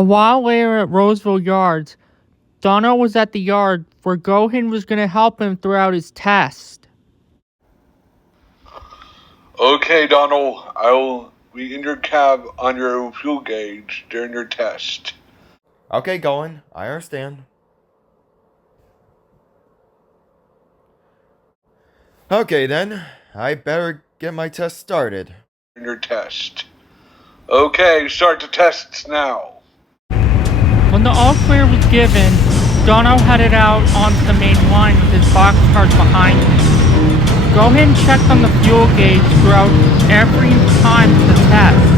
A while later at Roseville Yards, Dono was at the yard where Gohin was going to help him throughout his test. Okay, Donald, I'll be in your cab on your fuel gauge during your test. Okay, Gohin, I understand. Okay then, I better get my test started. In your test. Okay, start the tests now. When the all clear was given, Dono headed out onto the main line with his boxcars behind him. Gohin checked on the fuel gauge throughout every time of the test.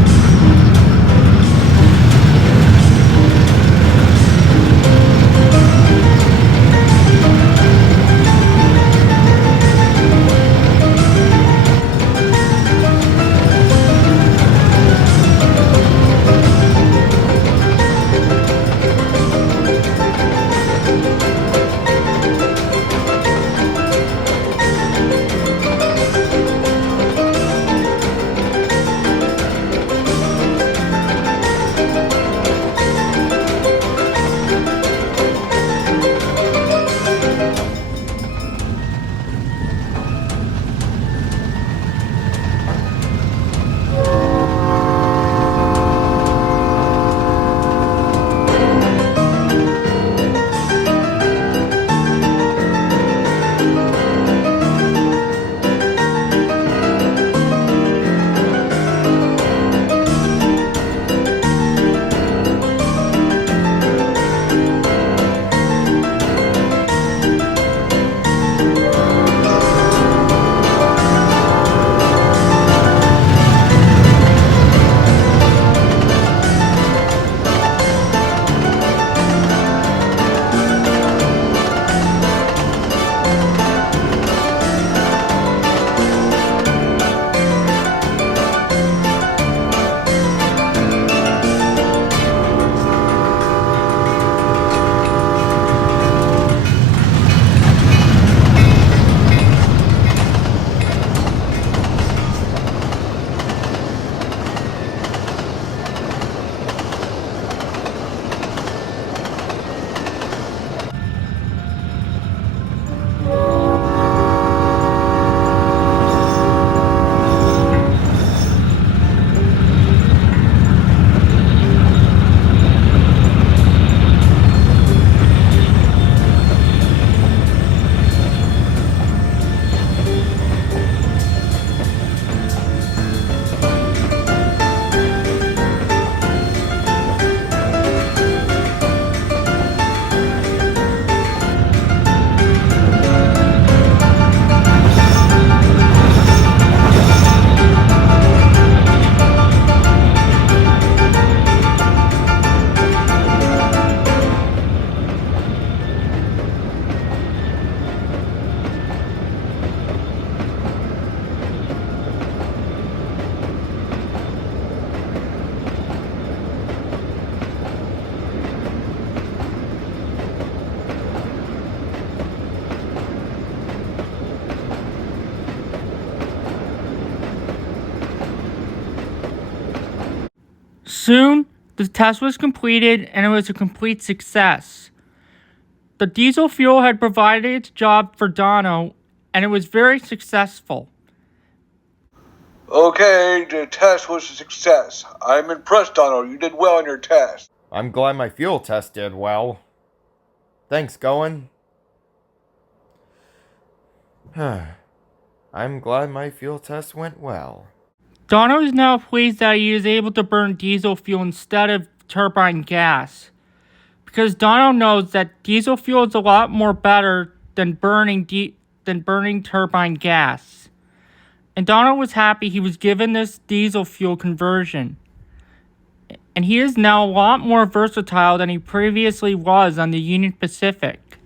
Soon, the test was completed and it was a complete success. The diesel fuel had provided its job for Dono, and it was very successful. Okay, the test was a success. I'm impressed, Donald. You did well in your test. I'm glad my fuel test did well. Thanks, Gohin. I'm glad my fuel test went well. Dono is now pleased that he is able to burn diesel fuel instead of turbine gas, because Dono knows that diesel fuel is a lot more better than burning turbine gas. And Dono was happy he was given this diesel fuel conversion. And he is now a lot more versatile than he previously was on the Union Pacific.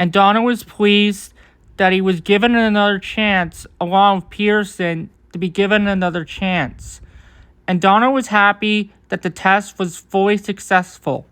And Dono was pleased that he was given another chance, along with Pearson, to be given another chance. And Dono was happy that the test was fully successful.